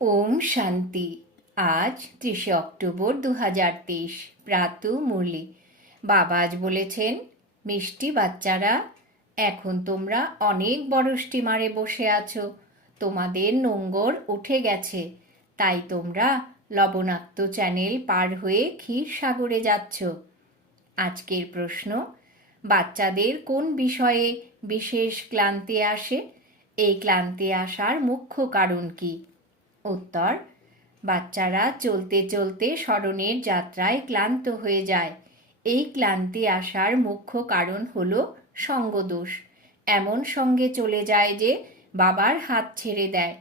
ওম শান্তি। আজ 30 অক্টোবর 2023 প্রাতঃ মুরলি। বাবা আজ বলেছেন, মিষ্টি বাচ্চারা, এখন তোমরা অনেক বড় স্টিমারে বসে আছো। তোমাদের নোঙ্গর উঠে গেছে, তাই তোমরা লবণাক্ত চ্যানেল পার হয়ে ক্ষীর সাগরে যাচ্ছ। আজকের প্রশ্ন, বাচ্চাদের কোন বিষয়ে বিশেষ ক্লান্তি আসে? এই ক্লান্তি আসার মুখ্য কারণ কি? উত্তর, বাচ্চারা চলতে চলতে স্মরণের যাত্রায় ক্লান্ত হয়ে যায়। এই ক্লান্তি আসার মুখ্য কারণ হলো সঙ্গদোষ। এমন সঙ্গে চলে যায় যে বাবার হাত ছেড়ে দেয়।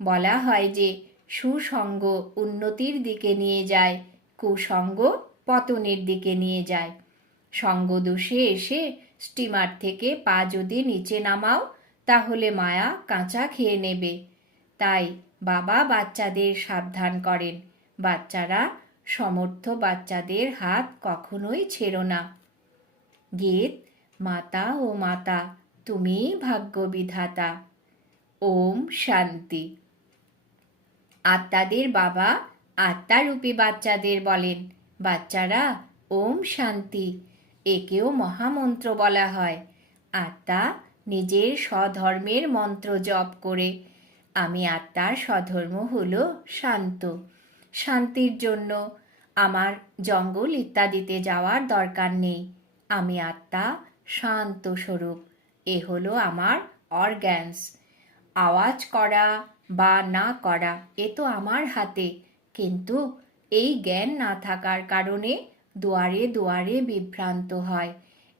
বলা হয় যে সুসঙ্গ উন্নতির দিকে নিয়ে যায়, কুসঙ্গ পতনের দিকে নিয়ে যায়। সঙ্গদোষে এসে স্টিমার থেকে পা যদি নিচে নামাও, তাহলে মায়া কাঁচা খেয়ে নেবে। তাই বাবা বাচ্চাদের সাবধান করেন, বাচ্চারা সমর্থ বাচ্চাদের হাত কখনোই ছেড়ো না। গীত, মাতা ও মাতা তুমি ভাগ্য বিধাতা। ওম শান্তি। আত্মাদের বাবা আত্মারূপী বাচ্চাদের বলেন, বাচ্চারা ওম শান্তি, একেও মহামন্ত্র বলা হয়। আত্মা নিজের স্বধর্মের মন্ত্র জপ করে। আমি আত্মার স্বধর্ম হলো শান্ত। শান্তির জন্য আমার জঙ্গল ইত্যাদিতে যাওয়ার দরকার নেই। আমি আত্মা শান্ত স্বরূপ। এ হলো আমার অর্গ্যানস। আওয়াজ করা বা না করা এ তো আমার হাতে, কিন্তু এই জ্ঞান না থাকার কারণে দুয়ারে দুয়ারে বিভ্রান্ত হয়।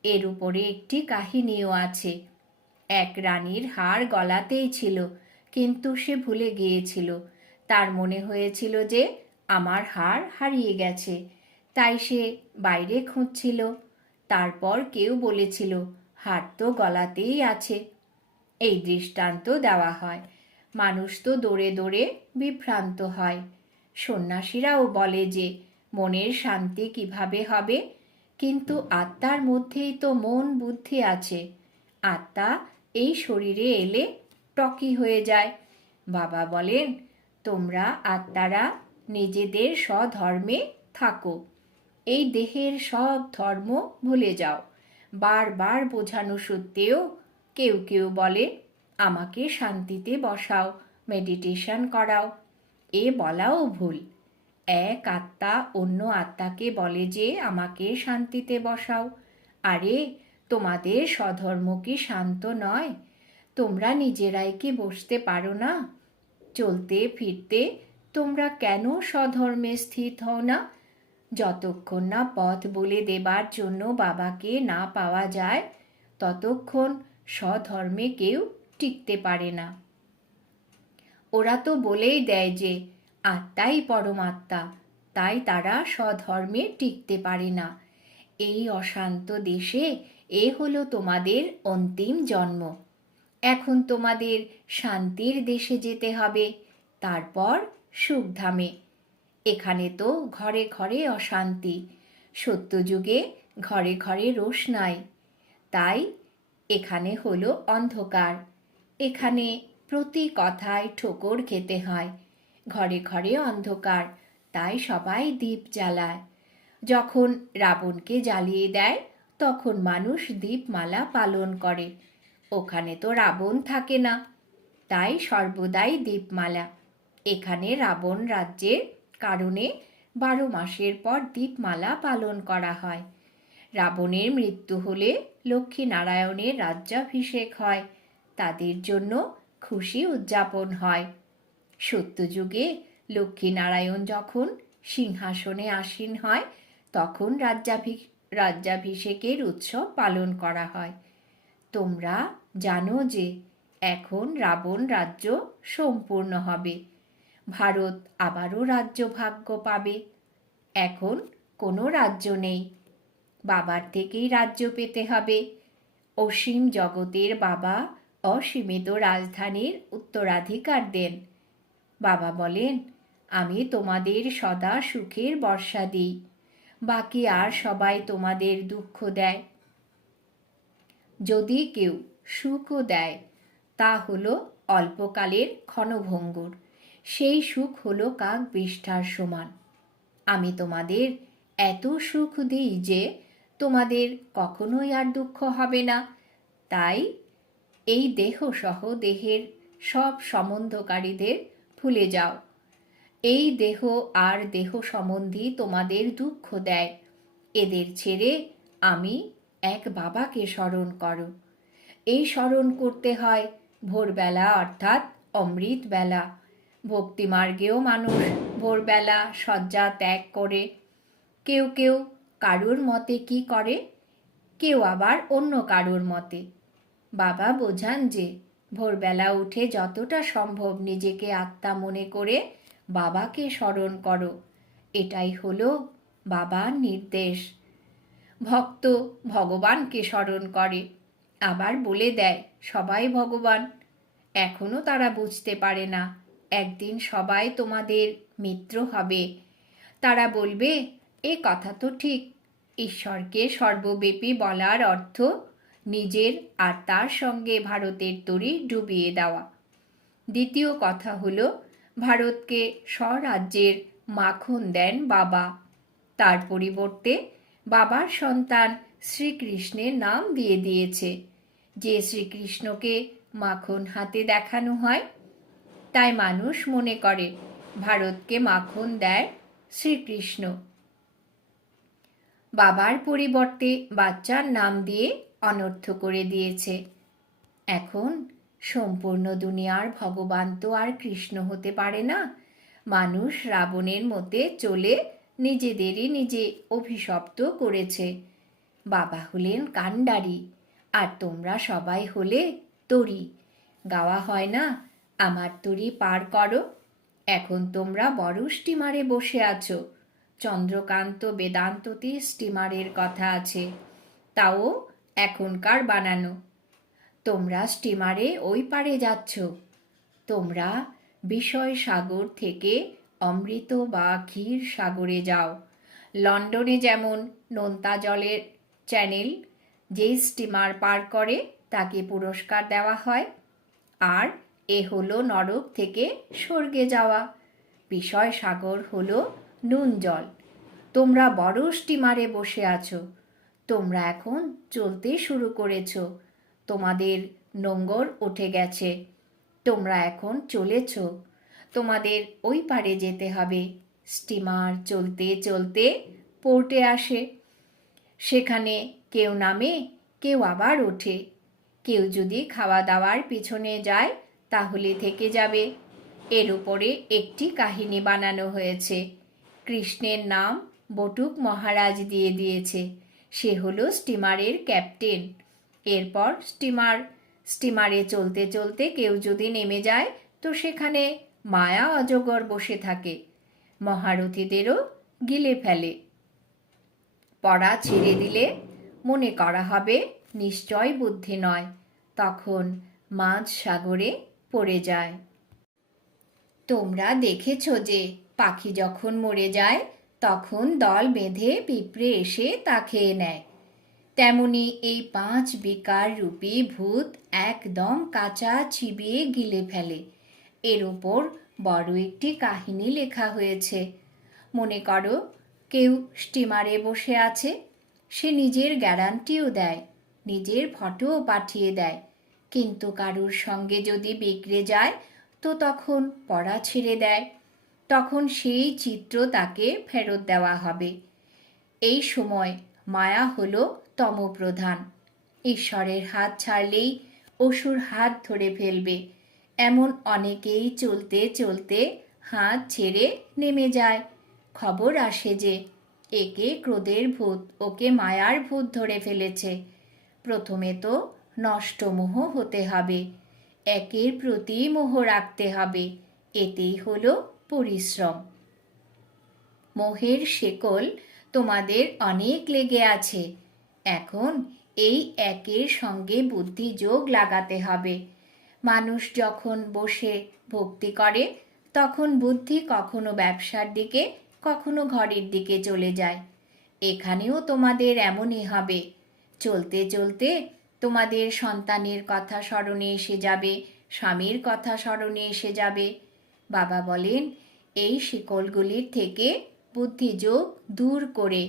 এর উপরে একটি কাহিনীও আছে। এক রানীর হার গলাতেই ছিল, কিন্তু সে ভুলে গিয়েছিল। তার মনে হয়েছিল যে আমার হার হারিয়ে গেছে, তাই সে বাইরে খুঁজছিল। তারপর কেউ বলেছিল, হার তো গলাতেই আছে। এই দৃষ্টান্ত দেওয়া হয়। মানুষ তো দৌড়ে দৌড়ে বিভ্রান্ত হয়। সন্ন্যাসীরাও বলে যে মনের শান্তি কিভাবে হবে, কিন্তু আত্মার মধ্যেই তো মন বুদ্ধি আছে। আত্মা এই শরীরে এলে টকি হয়ে যায়। বাবা বলেন, তোমরা আত্মারা নিজেদের স্বধর্মে থাকো। এই দেহের সব ধর্ম ভুলে যাও। বারবার বোঝানো সত্ত্বেও কেউ কেউ বলে, আমাকে শান্তিতে বসাও, মেডিটেশন করাও। এ বলাও ভুল। এক আত্মা অন্য আত্মাকে বলে যে আমাকে শান্তিতে বসাও। আরে, তোমাদের স্বধর্ম কি শান্ত নয়? তোমরা নিজেরাই কি বসতে পারো না? চলতে ফিরতে তোমরা কেন স্বধর্মে স্থিত হও না? যতক্ষণ না পথ বলে দেবার জন্য বাবাকে না পাওয়া যায়, ততক্ষণ স্বধর্মে কেউ টিকতে পারে না। ওরা তো বলেই দেয় যে আত্মাই পরমাত্মা, তাই তারা স্বধর্মে টিকতে পারে না। এই অশান্ত দেশে এ হলো তোমাদের অন্তিম জন্ম। এখন তোমাদের শান্তির দেশে যেতে হবে, তারপর সুখধামে। এখানে তো ঘরে ঘরে অশান্তি। সত্যযুগে ঘরে ঘরে রোশনাই, তাই এখানে হলো অন্ধকার। এখানে প্রতি কথায় ঠোকর খেতে হয়। ঘরে ঘরে অন্ধকার, তাই সবাই দীপ জ্বালায়। যখন রাবণকে জ্বালিয়ে দেয়, তখন মানুষ দীপমালা পালন করে। ওখানে তো রাবণ থাকে না, তাই সর্বদাই দীপমালা। এখানে রাবণ রাজ্যের কারণে 12 মাসের পর দীপমালা পালন করা হয়। রাবণের মৃত্যু হলে লক্ষ্মীনারায়ণের রাজ্যাভিষেক হয়, তাদের জন্য খুশি উদযাপন হয়। সত্যযুগে লক্ষ্মীনারায়ণ যখন সিংহাসনে আসীন হয়, তখন রাজ্যাভিষেকের উৎসব পালন করা হয়। তোমরা জানো যে এখন রাবণ রাজ্য সম্পূর্ণ হবে, ভারত আবারও রাজ্য ভাগ্য পাবে। এখন কোনো রাজ্য নেই, বাবার থেকেই রাজ্য পেতে হবে। অসীম জগতের বাবা অসীমিত রাজধানীর উত্তরাধিকার দেন। বাবা বলেন, আমি তোমাদের সদা সুখের বর্ষা দিই, বাকি আর সবাই তোমাদের দুঃখ দেয়। যদি কেউ সুখও দেয়, তা হলো অল্পকালের ক্ষণভঙ্গুর। সেই সুখ হলো কাক বিষ্ঠার সমান। আমি তোমাদের এত সুখ দিই যে তোমাদের কখনোই আর দুঃখ হবে না। তাই এই দেহসহ দেহের সব সম্বন্ধকারীদের ভুলে যাও। এই দেহ আর দেহ সম্বন্ধী তোমাদের দুঃখ দেয়, এদের ছেড়ে আমি এক বাবাকে স্মরণ করো। এই স্মরণ করতে হয় ভোরবেলা অর্থাৎ অমৃতবেলা। ভক্তিমার্গেও মানুষ ভোরবেলা শয্যা ত্যাগ করে। কেউ কেউ কারুর মতে কি করে, কেউ আবার অন্য কারুর মতে। বাবা বোঝান যে ভোরবেলা উঠে যতটা সম্ভব নিজেকে আত্মা মনে করে বাবাকে স্মরণ করো। এটাই হলো বাবার নির্দেশ। ভক্ত ভগবানকে স্মরণ করে, আবার বলে দেয় সবাই ভগবান। এখনো তারা বুঝতে পারে না একদিন সবাই তোমাদের মিত্র হবে। তারা বলবে এ কথা তো ঠিক। ঈশ্বরকে সর্বব্যাপী বলার অর্থ নিজের আর তার সঙ্গে ভারতের তরী ডুবিয়ে দেওয়া। দ্বিতীয় কথা হলো ভারতকে স্বরাজ্যের মাখন দেন বাবা। তার পরিবর্তে বাবার সন্তান শ্রীকৃষ্ণের নাম দিয়ে দিয়েছে। যে শ্রীকৃষ্ণকে মাখন হাতে দেখানো হয়, তাই মানুষ মনে করে ভারতকে মাখন দেয় শ্রীকৃষ্ণ। বাবার পরিবর্তে বাচ্চার নাম দিয়ে অনর্থ করে দিয়েছে। এখন সম্পূর্ণ দুনিয়ার ভগবান তো আর কৃষ্ণ হতে পারে না। মানুষ রাবণের মতে চলে নিজেদেরই নিজে অভিশপ্ত করেছে। বাবা হলেন কাণ্ডারি, আর তোমরা সবাই হলে তরী। গাওয়া হয় না, আমার তরী পার করো। এখন তোমরা বড় স্টিমারে বসে আছো। চন্দ্রকান্ত বেদান্ততে স্টিমারের কথা আছে, তাও এখনকার বানানো। তোমরা স্টিমারে ওই পারে যাচ্ছ। তোমরা বিষয় সাগর থেকে অমৃত বা ক্ষীর সাগরে যাও। লন্ডনে যেমন নোনতা জলের চ্যানেল যে স্টিমার পার করে তাকে পুরস্কার দেওয়া হয়, আর এ হলো নরক থেকে স্বর্গে যাওয়া। বিষয় সাগর হলো নুন জল। তোমরা বড় স্টিমারে বসে আছো। তোমরা এখন চলতে শুরু করেছো। তোমাদের নোঙ্গর উঠে গেছে। তোমরা এখন চলেছ। তোমাদের ওই পারে যেতে হবে। স্টিমার চলতে চলতে পোর্টে আসে। সেখানে কেউ নামে, কেউ আবার ওঠে। কেউ যদি খাওয়া দাওয়ার পিছনে যায় তাহলে থেকে যাবে। এর উপরে একটি কাহিনী বানানো হয়েছে। কৃষ্ণের নাম বটুক মহারাজ দিয়ে দিয়েছে। সে হলো স্টিমারের ক্যাপ্টেন। এরপর স্টিমারে চলতে চলতে কেউ যদি নেমে যায় তো সেখানে মায়া অজগর বসে থাকে, মহারথীদেরও গিলে ফেলে। পড়া ছেড়ে দিলে মনে করা হবে নিশ্চয় বুদ্ধি নয়, তখন মাঝ সাগরে পড়ে যায়। তোমরা দেখেছ যে পাখি যখন মরে যায় তখন দল বেঁধে পিঁপড়ে এসে তা খেয়ে নেয়। তেমনি এই 5 বিকার রূপী ভূত একদম কাঁচা চিবিয়ে গিলে ফেলে। এর ওপর বড় একটি কাহিনী লেখা হয়েছে। মনে করো কেউ স্টিমারে বসে আছে, সে নিজের গ্যারান্টিও দেয়, নিজের ফটোও পাঠিয়ে দেয়, কিন্তু কারুর সঙ্গে যদি বিগড়ে যায় তো তখন পড়া ছেড়ে দেয়। তখন সেই চিত্র তাকে ফেরত দেওয়া হবে। এই সময় মায়া হলো তমপ্রধান। ঈশ্বরের হাত ছাড়লেই অসুর হাত ধরে ফেলবে। এমন অনেকেই চলতে চলতে হাত ছেড়ে নেমে যায়। খবর আসে যে একে ক্রোধের ভূত, ওকে মায়ার ভূত ধরে ফেলেছে। প্রথমে তো নষ্ট মোহ হতে হবে, একের প্রতি মোহ রাখতে হবে। এতেই হলো পরিশ্রম। মোহের শেকল তোমাদের অনেক লেগে আছে। এখন এই একের সঙ্গে বুদ্ধি যোগ লাগাতে হবে। মানুষ যখন বসে ভক্তি করে তখন বুদ্ধি কখনো ব্যবসার দিকে, কখনো ঘরের দিকে চলে যায়। এখানেও তোমাদের এমনই হবে। চলতে চলতে তোমাদের সন্তানের কথা স্মরণে এসে যাবে, স্বামীর কথা স্মরণে এসে যাবে। বাবা বলেন, এই শিকলগুলির থেকে বুদ্ধিযোগ দূর করে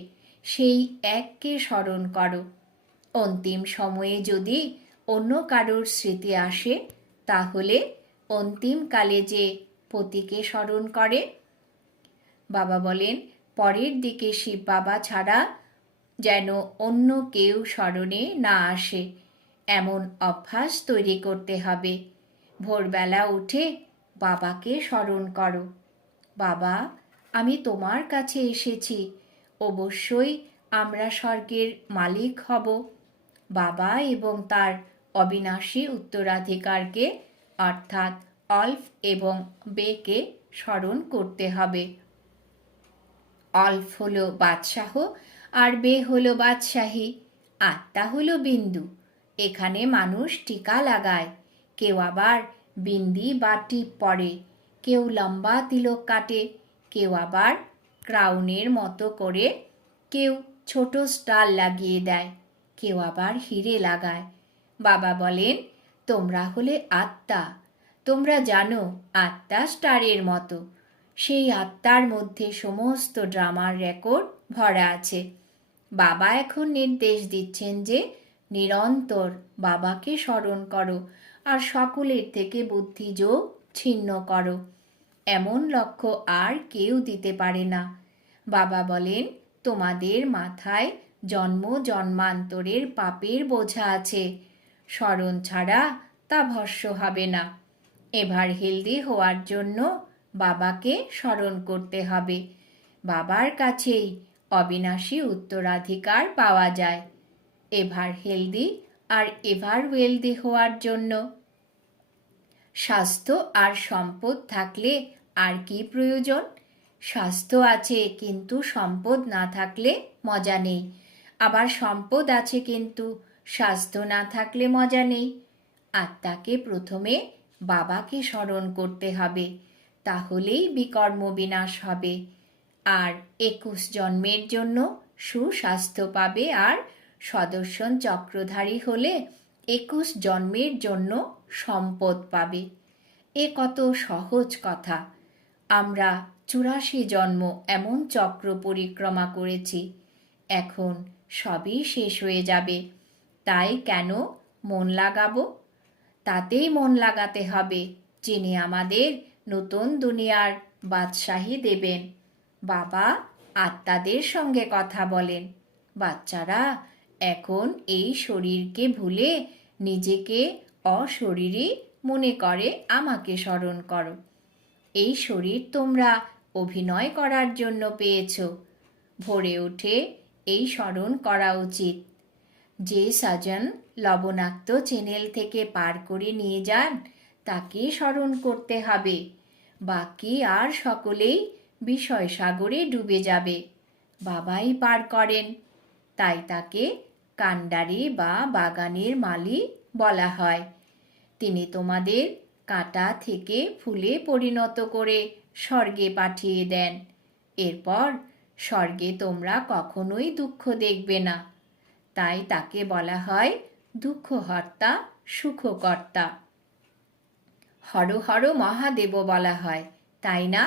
সেই এককে স্মরণ করো। অন্তিম সময়ে যদি অন্য কারোর স্মৃতি আসে, তাহলে অন্তিমকালে যে পতিকে স্মরণ করে। বাবা বলেন, পরের দিকে শিব বাবা ছাড়া যেন অন্য কেউ স্মরণে না আসে, এমন অভ্যাস তৈরি করতে হবে। ভোরবেলা উঠে বাবাকে স্মরণ করো। বাবা, আমি তোমার কাছে এসেছি, অবশ্যই আমরা স্বর্গের মালিক হব। বাবা এবং তার অবিনাশী উত্তরাধিকারকে অর্থাৎ অল্ফ এবং বেকে স্মরণ করতে হবে। অল্ফ হলো বাদশাহ আর বে হলো বাদশাহী, আত্মা হলো বিন্দু। এখানে মানুষ টিকা লাগায়, কেউ আবার বিন্দি বা টিপ পরে, কেউ লম্বা তিলক কাটে, কেউ আবার ক্রাউনের মতো করে, কেউ ছোট স্টার লাগিয়ে দেয়, কেউ আবার হিরে লাগায়। বাবা বলেন, তোমরা হলে আত্মা, তোমরা জানো আত্মা স্টারের মতো। সেই আত্মার মধ্যে সমস্ত ড্রামার রেকর্ড ভরা আছে। বাবা এখন নির্দেশ দিচ্ছেন যে নিরন্তর বাবাকে স্মরণ করো আর সকলের থেকে বুদ্ধিযোগ ছিন্ন করো। এমন লক্ষ্য আর কেউ দিতে পারে না। বাবা বলেন, তোমাদের মাথায় জন্ম জন্মান্তরের পাপের বোঝা আছে, স্মরণ ছাড়া তা ভস্য হবে না। এবার হেলদি হওয়ার জন্য বাবাকে স্মরণ করতে হবে। বাবার কাছেই অবিনাশী উত্তরাধিকার পাওয়া যায়। এভার হেলদি আর এভার ওয়েলদি হওয়ার জন্য স্বাস্থ্য আর সম্পদ থাকলে আর কি প্রয়োজন? স্বাস্থ্য আছে কিন্তু সম্পদ না থাকলে মজা নেই, আবার সম্পদ আছে কিন্তু স্বাস্থ্য না থাকলে মজা নেই। আত্মাকে প্রথমে বাবাকে স্মরণ করতে হবে, তাহলেই বিকর্ম বিনাশ হবে আর 21 জন্মের জন্য সুস্বাস্থ্য পাবে, আর সদর্শন চক্রধারী হলে 21 জন্মের জন্য সম্পদ পাবে। এ কত সহজ কথা। আমরা 84 জন্ম এমন চক্র পরিক্রমা করেছি, এখন সবই শেষ হয়ে যাবে, তাই কেন মন লাগাবো? তাতেই মন লাগাতে হবে যিনি আমাদের নতুন দুনিয়ার বাদশাহী দেবেন। বাবা আত্মাদের সঙ্গে কথা বলেন, বাচ্চারা এখন এই শরীরকে ভুলে নিজেকে অশরীরী মনে করে আমাকে স্মরণ করো। এই শরীর তোমরা অভিনয় করার জন্য পেয়েছ। ভোরে উঠে এই স্মরণ করা উচিত, যে সাজন লবণাক্ত চ্যানেল থেকে পার করে নিয়ে যান তাকে স্মরণ করতে হবে। বাকি আর সকলেই বিষয় সাগরে ডুবে যাবে, বাবাই পার করেন। তাই তাকে কান্ডারি বা বাগানের মালি বলা হয়। তিনি তোমাদের কাঁটা থেকে ফুলে পরিণত করে স্বর্গে পাঠিয়ে দেন। এরপর স্বর্গে তোমরা কখনোই দুঃখ দেখবে না, তাই তাকে বলা হয় দুঃখহর্তা সুখকর্তা। হর হর মহাদেব বলা হয়, তাই না?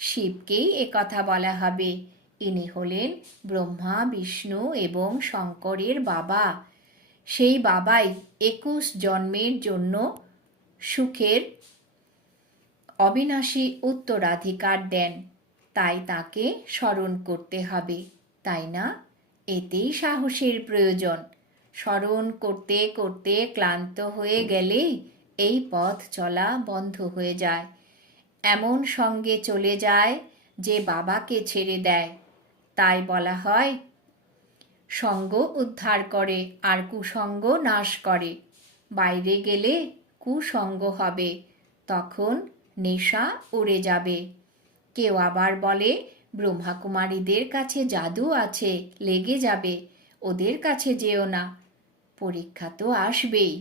শিবকেই একথা বলা হবে। ইনি হলেন ব্রহ্মা বিষ্ণু এবং শঙ্করের বাবা। সেই বাবাই 21 জন্মের জন্য সুখের অবিনাশী উত্তরাধিকার দেন, তাই তাকে স্মরণ করতে হবে, তাই না? এতেই সাহসের প্রয়োজন। স্মরণ করতে করতে ক্লান্ত হয়ে গেলেই এই পথ চলা বন্ধ হয়ে যায়। এমন সঙ্গে চলে যায় যে বাবাকে ছেড়ে দেয়। তাই বলা হয় সঙ্গ উদ্ধার করে আর কুসঙ্গ নাশ করে। বাইরে গেলে কুসঙ্গ হবে, তখন নেশা উড়ে যাবে। কেউ আবার বলে ব্রহ্মাকুমারীদের কাছে জাদু আছে, লেগে যাবে, ওদের কাছে যেও না। পরীক্ষা তো আসবেই।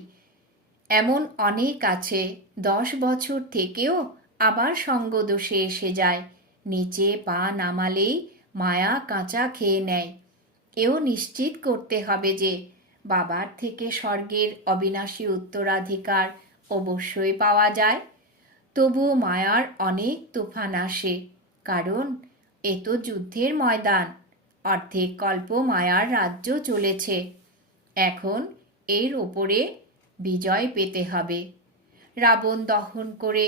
এমন অনেক আছে 10 বছর থেকেও আবার সঙ্গদোষে এসে যায়, নিচে পা নামালেই মায়া কাঁচা খেয়ে নেয়। এও নিশ্চিত করতে হবে যে বাবার থেকে স্বর্গের অবিনাশী উত্তরাধিকার অবশ্যই পাওয়া যায়। তবুও মায়ার অনেক তুফান আসে, কারণ এ তো যুদ্ধের ময়দান। অর্ধেক কল্প মায়ার রাজ্য চলেছে, এখন এর ওপরে বিজয় পেতে হবে। রাবণ দহন করে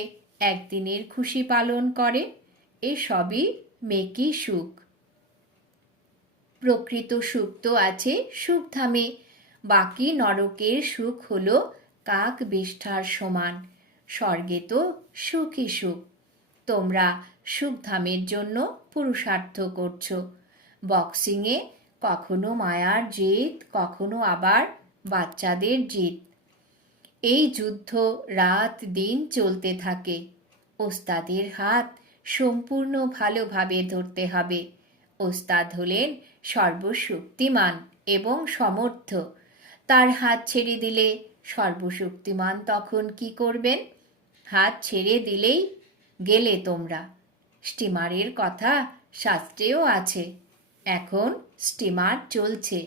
একদিনের খুশি পালন করে, এসবই মেকি সুখ। প্রকৃত সুখ তো আছে সুখধামে, বাকি নরকের সুখ হলো কাক বিষ্ঠার সমান। স্বর্গে তো সুখই সুখ। তোমরা সুখধামের জন্য পুরুষার্থ করছো। বক্সিংয়ে কখনো মায়ার জিত, কখনো আবার বাচ্চাদের জিত। এই যুদ্ধ রাত দিন চলতে থাকে। ওস্তাদের হাত সম্পূর্ণ ভালোভাবে ধরতে হবে। ওস্তাদ হলেন সর্বশক্তিমান এবং সমর্থ। তার হাত ছেড়ে দিলে সর্বশক্তিমান তখন কি করবেন? হাত ছেড়ে দিলেই গেলে তোমরা। স্টিমারের কথা শাস্ত্রেও আছে। এখন স্টিমার চলছে,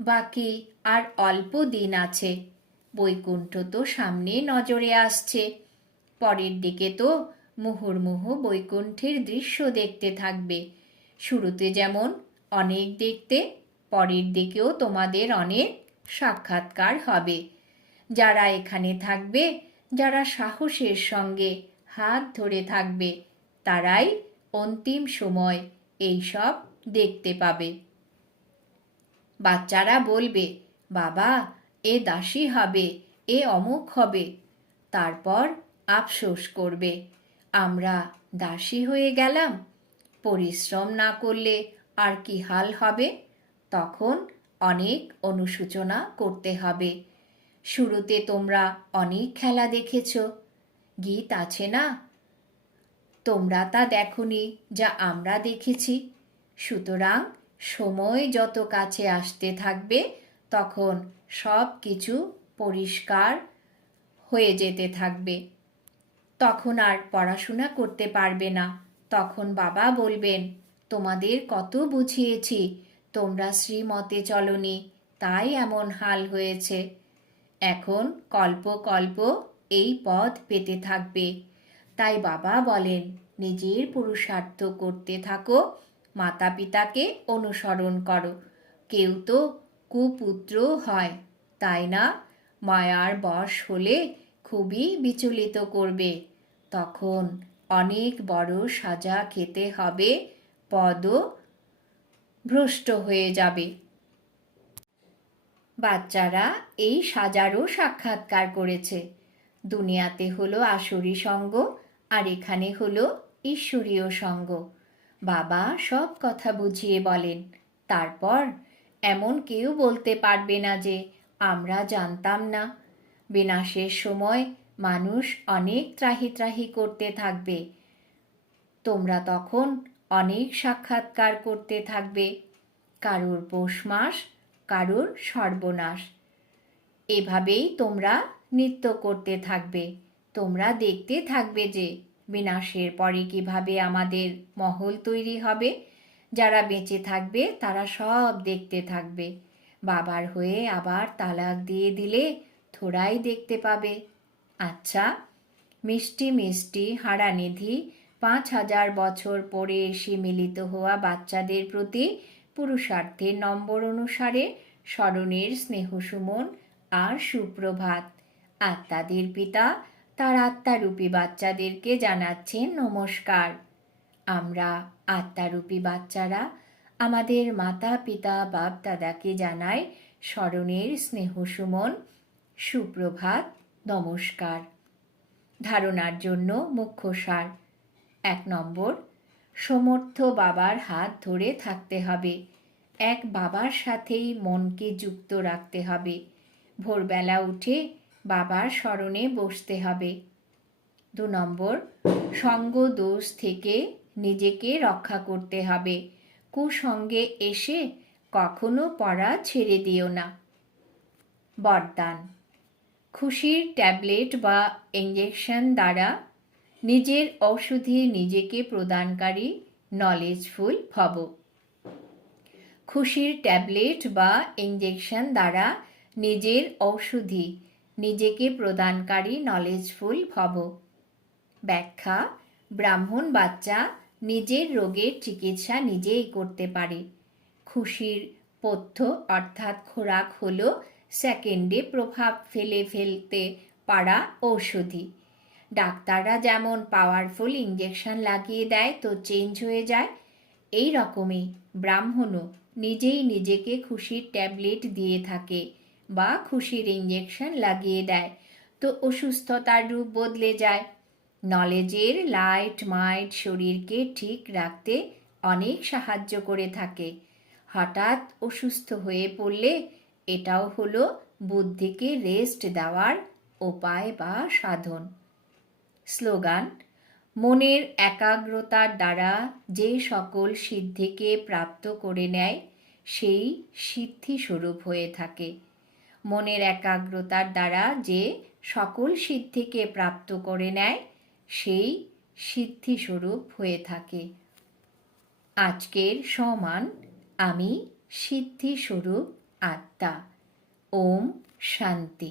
বাকি আর অল্প দিন আছে। বৈকুণ্ঠ তো সামনে নজরে আসছে। পরের দিকে তো মুহুর্মুহু বৈকুণ্ঠের দৃশ্য দেখতে থাকবে। শুরুতে যেমন অনেক দেখতে, পরের দিকেও তোমাদের অনেক সাক্ষাৎকার হবে। যারা এখানে থাকবে, যারা সাহসের সঙ্গে হাত ধরে থাকবে, তারাই অন্তিম সময় এই সব দেখতে পাবে। বাচ্চারা বলবে, বাবা এ দাসী হবে, এ অমুক হবে। তারপর আফসোস করবে, আমরা দাসী হয়ে গেলাম। পরিশ্রম না করলে আর কি হাল হবে? তখন অনেক অনুশোচনা করতে হবে। শুরুতে তোমরা অনেক খেলা দেখেছ, গীত আছে না? তোমরা তা দেখোনি যা আমরা দেখেছি। সুতরাং সময় যত কাছে আসতে থাকবে, তখন সব কিছু পরিষ্কার হয়ে যেতে থাকবে। তখন আর পড়াশোনা করতে পারবে না। তখন বাবা বলবেন, তোমাদের কত বুঝিয়েছি, তোমরা শ্রীমতে চলনি, তাই এমন হাল হয়েছে। এখন কল্প কল্প এই পথ পেতে থাকবে। তাই বাবা বলেন, নিজের পুরুষার্থ করতে থাকো, মাতা পিতাকে অনুসরণ করো। কেউ তো কুপুত্র হয়, তাই না? মায়ার বশ হলে খুবই বিচলিত করবে। তখন অনেক বড় সাজা খেতে হবে, পদও ভ্রষ্ট হয়ে যাবে। বাচ্চারা এই সাজারও সাক্ষাৎকার করেছে। দুনিয়াতে হলো আসুরি সঙ্গ, আর এখানে হলো ঈশ্বরীয় সঙ্গ। বাবা সব কথা বুঝিয়ে বলেন। তারপর এমন কেউ বলতে পারবে না যে আমরা জানতাম না। বিনাশের সময় মানুষ অনেক ত্রাহি ত্রাহি করতে থাকবে। তোমরা তখন অনেক সাক্ষাৎকার করতে থাকবে। কারুর পৌষ মাস, কারুর সর্বনাশ। এভাবেই তোমরা নৃত্য করতে থাকবে। তোমরা দেখতে থাকবে যে বিনাশের পরে কিভাবে আমাদের মহল তৈরি হবে। যারা বেঁচে থাকবে তারা সব দেখতে থাকবে। বাবার হয়ে আবার তালাক দিয়ে দিলে থোড়াই দেখতে পাবে। আচ্ছা, মিষ্টি মিষ্টি হারানিধি 5000 বছর পরে এসে মিলিত হওয়া বাচ্চাদের প্রতি পুরুষার্থের নম্বর অনুসারে স্মরণের স্নেহসুমন আর সুপ্রভাত। আত্মাদের পিতা তার আত্মারূপী বাচ্চাদেরকে জানাচ্ছেন নমস্কার। আমরা আত্মারূপী বাচ্চারা আমাদের মাতা পিতা বাপ দাদাকে জানাই স্মরণের স্নেহসুমন, সুপ্রভাত, নমস্কার। ধারণার জন্য মুখ্য সার। 1 নম্বর, সমর্থ বাবার হাত ধরে থাকতে হবে। এক বাবার সাথেই মনকে যুক্ত রাখতে হবে। ভোরবেলা উঠে বাবার স্মরণে বসতে হবে। 2 নম্বর, সঙ্গ দোষ থেকে নিজেকে রক্ষা করতে হবে। কুসঙ্গে এসে কখনো পড়া ছেড়ে দিও না। বরদান, খুশির ট্যাবলেট বা ইঞ্জেকশন দ্বারা নিজের ঔষধি নিজেকে প্রদানকারী নলেজফুল ভব। খুশির ট্যাবলেট বা ইঞ্জেকশন দ্বারা নিজের ঔষধি নিজেকে প্রদানকারী নলেজফুল ভব। ব্যাখ্যা: ব্রাহ্মণ বাচ্চা নিজের রোগের চিকিৎসা নিজেই করতে পারে। খুশির পথ্য অর্থাৎ খোরাক হলো সেকেন্ডে প্রভাব ফেলতে পারা ঔষধি। ডাক্তাররা যেমন পাওয়ারফুল ইঞ্জেকশন লাগিয়ে দেয় তো চেঞ্জ হয়ে যায়, এই রকমই ব্রাহ্মণও নিজেই নিজেকে খুশির ট্যাবলেট দিয়ে থাকে বা খুশির ইঞ্জেকশন লাগিয়ে দেয় তো অসুস্থতার রূপ বদলে যায়। নলেজের লাইট মাইট শরীরকে ঠিক রাখতে অনেক সাহায্য করে থাকে। হঠাৎ অসুস্থ হয়ে পড়লে এটাও হলো বুদ্ধিকে রেস্ট দেওয়ার উপায় বা সাধন। স্লোগান: মনের একাগ্রতার দ্বারা যে সকল সিদ্ধিকে প্রাপ্ত করে নেয় সেই সিদ্ধিস্বরূপ হয়ে থাকে। মনের একাগ্রতার দ্বারা যে সকল সিদ্ধিকে প্রাপ্ত করে নেয় সেই সিদ্ধিস্বরূপ হয়ে থাকে। আজকের সমান: আমি সিদ্ধিস্বরূপ আত্মা। ওম শান্তি।